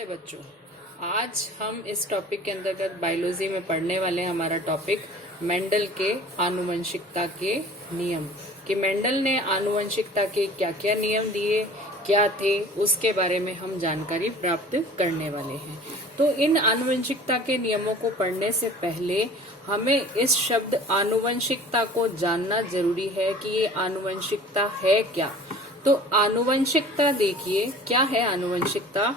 नमस्ते बच्चों। आज हम इस टॉपिक के अंतर्गत बायोलॉजी में पढ़ने वाले हैं। हमारा टॉपिक मेंडल के आनुवंशिकता के नियम कि मेंडल ने आनुवंशिकता के क्या क्या नियम दिए, क्या थे, उसके बारे में हम जानकारी प्राप्त करने वाले हैं। तो इन आनुवंशिकता के नियमों को पढ़ने से पहले हमें इस शब्द आनुवंशिकता को जानना जरूरी है कि ये आनुवंशिकता है क्या। तो आनुवंशिकता देखिए क्या है। आनुवंशिकता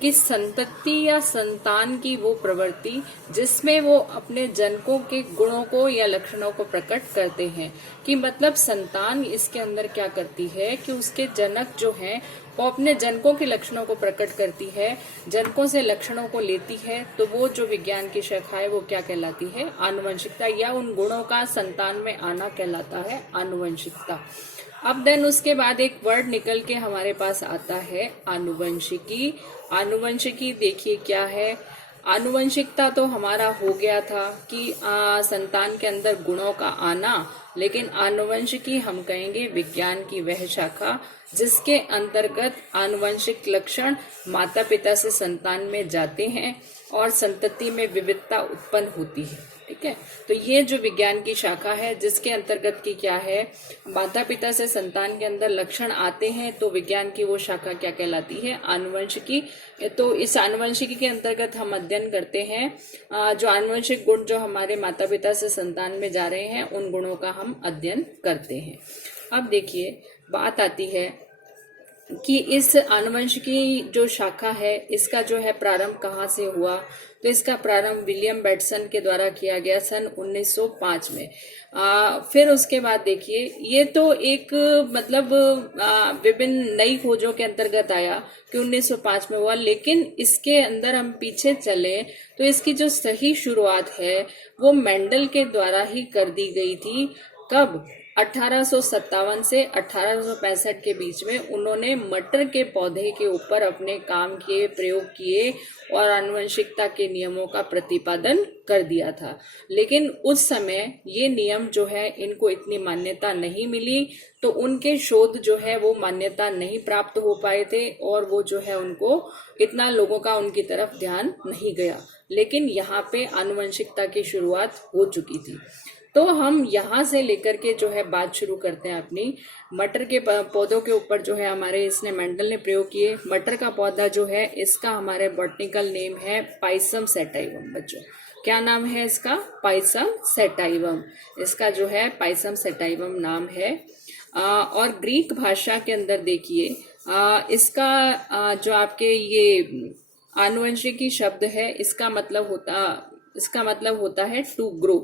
कि संतति या संतान की वो प्रवृत्ति जिसमें वो अपने जनकों के गुणों को या लक्षणों को प्रकट करते हैं। कि मतलब संतान इसके अंदर क्या करती है कि उसके जनक जो हैं वो अपने जनकों के लक्षणों को प्रकट करती है, जनकों से लक्षणों को लेती है। तो वो जो विज्ञान की शाखा है वो क्या कहलाती है? आनुवंशिकता, या उन गुणों का संतान में आना कहलाता है आनुवंशिकता। अब देन उसके बाद एक वर्ड निकल के हमारे पास आता है आनुवंशिकी। आनुवंशिकी देखिए क्या है। आनुवंशिकता तो हमारा हो गया था कि संतान के अंदर गुणों का आना, लेकिन आनुवंशिकी हम कहेंगे विज्ञान की वह शाखा जिसके अंतर्गत आनुवंशिक लक्षण माता पिता से संतान में जाते हैं और संतति में विविधता उत्पन्न होती है। ठीक है, तो ये जो विज्ञान की शाखा है जिसके अंतर्गत की क्या है, माता पिता से संतान के अंदर लक्षण आते हैं, तो विज्ञान की वो शाखा क्या कहलाती है? आनुवंशिकी। तो इस आनुवंशिकी के अंतर्गत हम अध्ययन करते हैं जो आनुवंशिक गुण जो हमारे माता पिता से संतान में जा रहे हैं, उन गुणों का हम अध्ययन करते हैं। अब देखिए बात आती है कि इस आनुवंशिकी जो शाखा है इसका जो है प्रारंभ कहाँ से हुआ। तो इसका प्रारंभ विलियम बेटसन के द्वारा किया गया सन 1905 में। फिर उसके बाद देखिए ये तो एक मतलब विभिन्न नई खोजों के अंतर्गत आया कि 1905 में हुआ, लेकिन इसके अंदर हम पीछे चले तो इसकी जो सही शुरुआत है वो मेंडल के द्वारा ही कर दी गई थी। कब? 1857 से 1865 के बीच में उन्होंने मटर के पौधे के ऊपर अपने काम किए, प्रयोग किए और आनुवंशिकता के नियमों का प्रतिपादन कर दिया था। लेकिन उस समय ये नियम जो है इनको इतनी मान्यता नहीं मिली, तो उनके शोध जो है वो मान्यता नहीं प्राप्त हो पाए थे और वो जो है उनको इतना लोगों का उनकी तरफ ध्यान नहीं गया। लेकिन यहाँ पे आनुवंशिकता की शुरुआत हो चुकी थी। तो हम यहाँ से लेकर के जो है बात शुरू करते हैं अपनी। मटर के पौधों के ऊपर जो है हमारे इसने मेंडल ने प्रयोग किए। मटर का पौधा जो है इसका हमारे बॉटनिकल नेम है पाइसम सैटाइवम। बच्चों क्या नाम है इसका? पाइसम सैटाइवम। इसका जो है पाइसम सैटाइवम नाम है। और ग्रीक भाषा के अंदर देखिए इसका जो आपके ये आनुवंशिकी शब्द है इसका मतलब होता है टू ग्रो।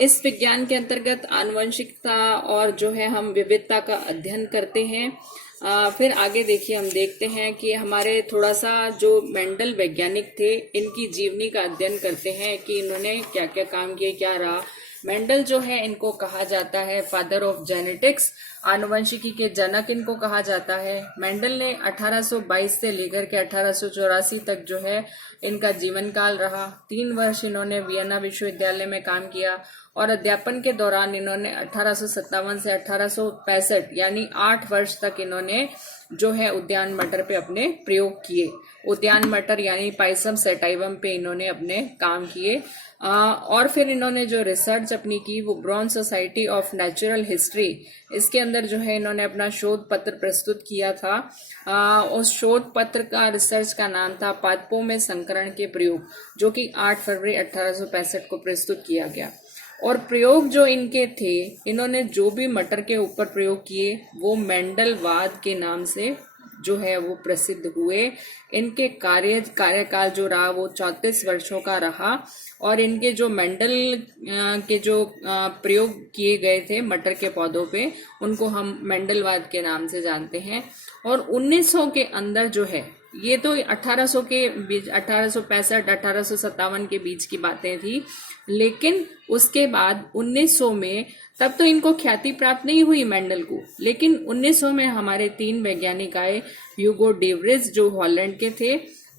इस विज्ञान के अंतर्गत आनुवंशिकता और जो है हम विविधता का अध्ययन करते हैं। फिर आगे देखिए हम देखते हैं कि हमारे थोड़ा सा जो मेंडल वैज्ञानिक थे इनकी जीवनी का अध्ययन करते हैं कि इन्होंने क्या क्या काम किए, क्या रहा। मेंडल जो है इनको कहा जाता है फादर ऑफ जेनेटिक्स, आनुवंशिकी के जनक इनको कहा जाता है। मेंडल ने 1822 से लेकर के 1884 तक जो है इनका जीवन काल रहा। 3 वर्ष इन्होंने वियना विश्वविद्यालय में काम किया और अध्यापन के दौरान इन्होंने 1857 से 1865 यानी 8 वर्ष तक इन्होंने जो है उद्यान मटर पे अपने प्रयोग किए। उद्यान मटर यानी पाइसम सैटाइवम पे इन्होंने अपने काम किए। और फिर इन्होंने जो रिसर्च अपनी की वो bronze society of natural history, इसके अंदर जो है इन्होंने अपना शोध पत्र प्रस्तुत किया था। उस शोध पत्र का रिसर्च का नाम था पादपों में संकरण के प्रयोग, जो कि 8 फरवरी 1865 को प्रस्तुत किया गया। और प्रयोग जो इनके थे, इन्होंने जो भी मटर के ऊपर प्रयोग किए वो मेंडलवाद के नाम से जो है वो प्रसिद्ध हुए। इनके कार्यकाल जो रहा वो 34 वर्षों का रहा और इनके जो मेंडल के जो प्रयोग किए गए थे मटर के पौधों पे उनको हम मेंडलवाद के नाम से जानते हैं। और 1900 के अंदर जो है ये तो 1800 के बीच 1865 1857 के बीच की बातें थी, लेकिन उसके बाद 1900 में तब तो इनको ख्याति प्राप्त नहीं हुई मेंडल को, लेकिन 1900 में हमारे 3 वैज्ञानिक आए। ह्यूगो डेवरिज जो हॉलैंड के थे,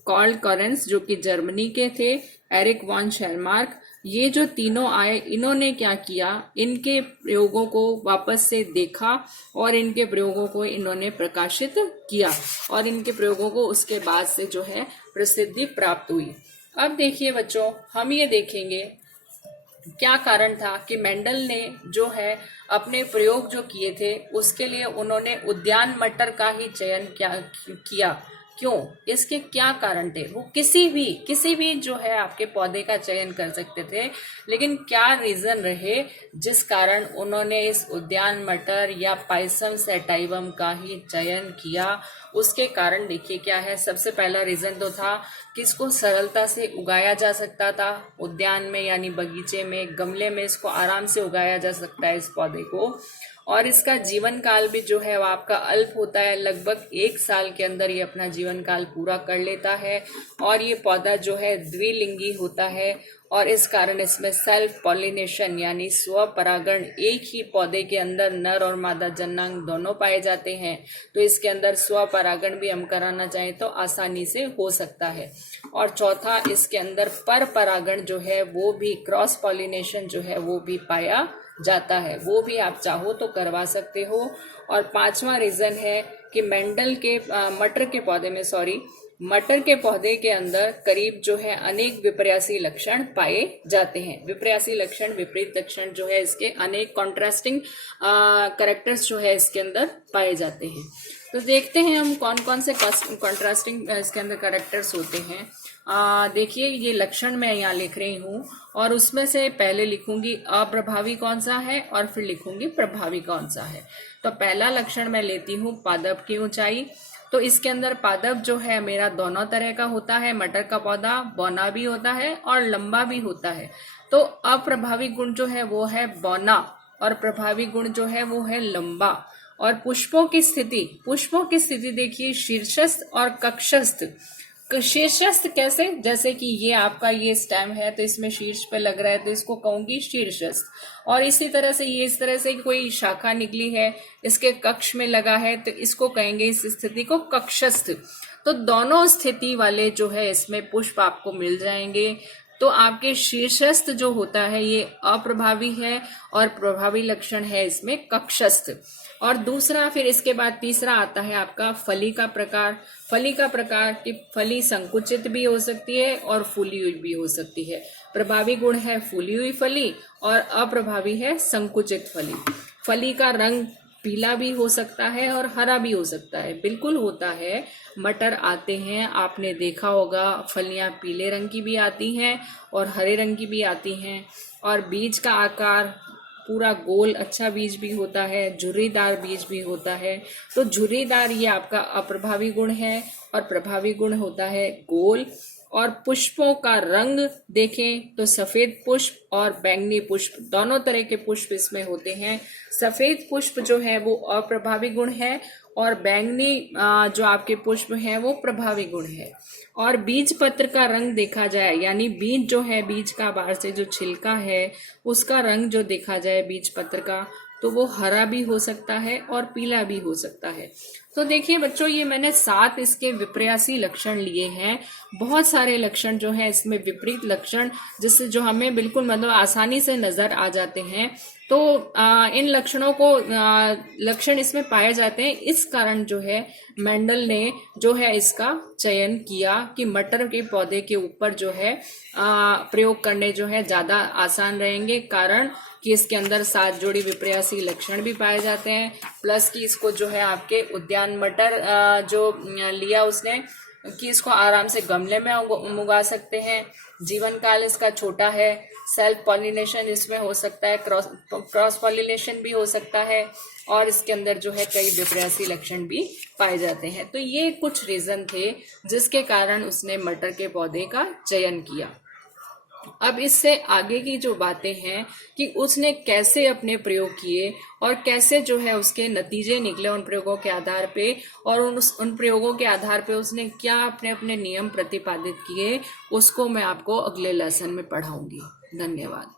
कार्ल कॉरेंस जो कि जर्मनी के थे, एरिक वॉन शेरमार्क, ये जो तीनों आए, इन्होंने क्या किया, इनके प्रयोगों को वापस से देखा और इनके प्रयोगों को इन्होंने प्रकाशित किया और इनके प्रयोगों को उसके बाद से जो है प्रसिद्धि प्राप्त हुई। अब देखिए बच्चों, हम ये देखेंगे क्या कारण था कि मेंडल ने जो है अपने प्रयोग जो किए थे उसके लिए उन्होंने उद्यान मटर का ही चयन किया। क्यों? इसके क्या कारण थे? वो किसी भी जो है आपके पौधे का चयन कर सकते थे, लेकिन क्या रीजन रहे जिस कारण उन्होंने इस उद्यान मटर या पाइसम सैटाइवम का ही चयन किया? उसके कारण देखिए क्या है। सबसे पहला रीजन तो था कि इसको सरलता से उगाया जा सकता था उद्यान में, यानी बगीचे में, गमले में इसको आराम से उगाया जा सकता है इस पौधे को। और इसका जीवन काल भी जो है वो आपका अल्प होता है, लगभग 1 साल के अंदर ये अपना जीवन काल पूरा कर लेता है। और ये पौधा जो है द्विलिंगी होता है और इस कारण इसमें सेल्फ पॉलिनेशन यानी स्व परागण, एक ही पौधे के अंदर नर और मादा जननांग दोनों पाए जाते हैं, तो इसके अंदर स्व परागण भी हम कराना चाहें तो आसानी से हो सकता है। और चौथा, इसके अंदर पर परागण जो है वो भी, क्रॉस पॉलिनेशन जो है वो भी पाया जाता है, वो भी आप चाहो तो करवा सकते हो। और 5वां रीजन है कि मेंडल के मटर के पौधे के अंदर करीब जो है अनेक विपर्यासी लक्षण पाए जाते हैं। विपर्यासी लक्षण, विपरीत लक्षण जो है इसके अनेक कॉन्ट्रास्टिंग कैरेक्टर्स जो है इसके अंदर पाए जाते हैं। तो देखते हैं हम कौन कौन से कॉन्ट्रास्टिंग इसके अंदर कैरेक्टर्स होते हैं। देखिए ये लक्षण मैं यहाँ लिख रही हूँ और उसमें से पहले लिखूंगी अप्रभावी कौन सा है और फिर लिखूंगी प्रभावी कौन सा है। तो पहला लक्षण मैं लेती हूँ पादप की ऊंचाई। तो इसके अंदर पादप जो है मेरा दोनों तरह का होता है। मटर का पौधा बौना भी होता है और लंबा भी होता है। तो अप्रभावी गुण जो है वो है बौना और प्रभावी गुण जो है वो है लंबा। और पुष्पों की स्थिति देखिए शीर्षस्थ और कक्षस्थ। शीर्षस्थ कैसे? जैसे कि ये आपका ये स्टेम है तो इसमें शीर्ष पे लग रहा है तो इसको कहूंगी शीर्षस्थ। और इसी तरह से ये इस तरह से कोई शाखा निकली है, इसके कक्ष में लगा है तो इसको कहेंगे इस स्थिति को कक्षस्थ। तो दोनों स्थिति वाले जो है इसमें पुष्प आपको मिल जाएंगे। तो आपके शीर्षस्थ जो होता है ये अप्रभावी है और प्रभावी लक्षण है इसमें कक्षस्थ। और दूसरा, फिर इसके बाद तीसरा आता है आपका फली का प्रकार। फली का प्रकार की फली संकुचित भी हो सकती है और फूली हुई भी हो सकती है। प्रभावी गुण है फूली हुई फली और अप्रभावी है संकुचित फली। फली का रंग पीला भी हो सकता है और हरा भी हो सकता है, बिल्कुल होता है। मटर आते हैं, आपने देखा होगा, फलियां पीले रंग की भी आती हैं और हरे रंग की भी आती हैं। और बीज का आकार पूरा गोल अच्छा बीज भी होता है, झुर्रीदार बीज भी होता है। तो झुर्रीदार ये आपका अप्रभावी गुण है और प्रभावी गुण होता है गोल। और पुष्पों का रंग देखें तो सफेद पुष्प और बैंगनी पुष्प दोनों तरह के पुष्प इसमें होते हैं। सफेद पुष्प जो है वो अप्रभावी गुण है और बैंगनी जो आपके पुष्प हैं वो प्रभावी गुण है। और बीज पत्र का रंग देखा जाए, यानी बीज जो है, बीज का बाहर से जो छिलका है उसका रंग जो देखा जाए बीज पत्र का, तो वो हरा भी हो सकता है और पीला भी हो सकता है। तो देखिए बच्चों, ये मैंने 7 इसके विपर्यासी लक्षण लिए हैं। बहुत सारे लक्षण जो है इसमें विपरीत लक्षण, जिससे जो हमें बिल्कुल मतलब आसानी से नजर आ जाते हैं। तो इन लक्षणों को लक्षण इसमें पाए जाते हैं। इस कारण जो है मेंडल ने जो है इसका चयन किया कि मटर के पौधे के ऊपर जो है प्रयोग करने जो है ज्यादा आसान रहेंगे, कारण कि इसके अंदर 7 जोड़ी विपर्यासी लक्षण भी पाए जाते हैं। प्लस कि इसको जो है आपके उद्यान मटर जो लिया उसने कि इसको आराम से गमले में उगा सकते हैं। जीवन काल इसका छोटा है। सेल्फ पॉलिनेशन इसमें हो सकता है, क्रॉस पॉलिनेशन भी हो सकता है और इसके अंदर जो है कई विपर्यासी लक्षण भी पाए जाते हैं। तो ये कुछ रीजन थे जिसके कारण उसने मटर के पौधे का चयन किया। अब इससे आगे की जो बातें हैं कि उसने कैसे अपने प्रयोग किए और कैसे जो है उसके नतीजे निकले उन प्रयोगों के आधार पे, और उन प्रयोगों के आधार पे उसने क्या अपने अपने नियम प्रतिपादित किए, उसको मैं आपको अगले लेसन में पढ़ाऊंगी। धन्यवाद।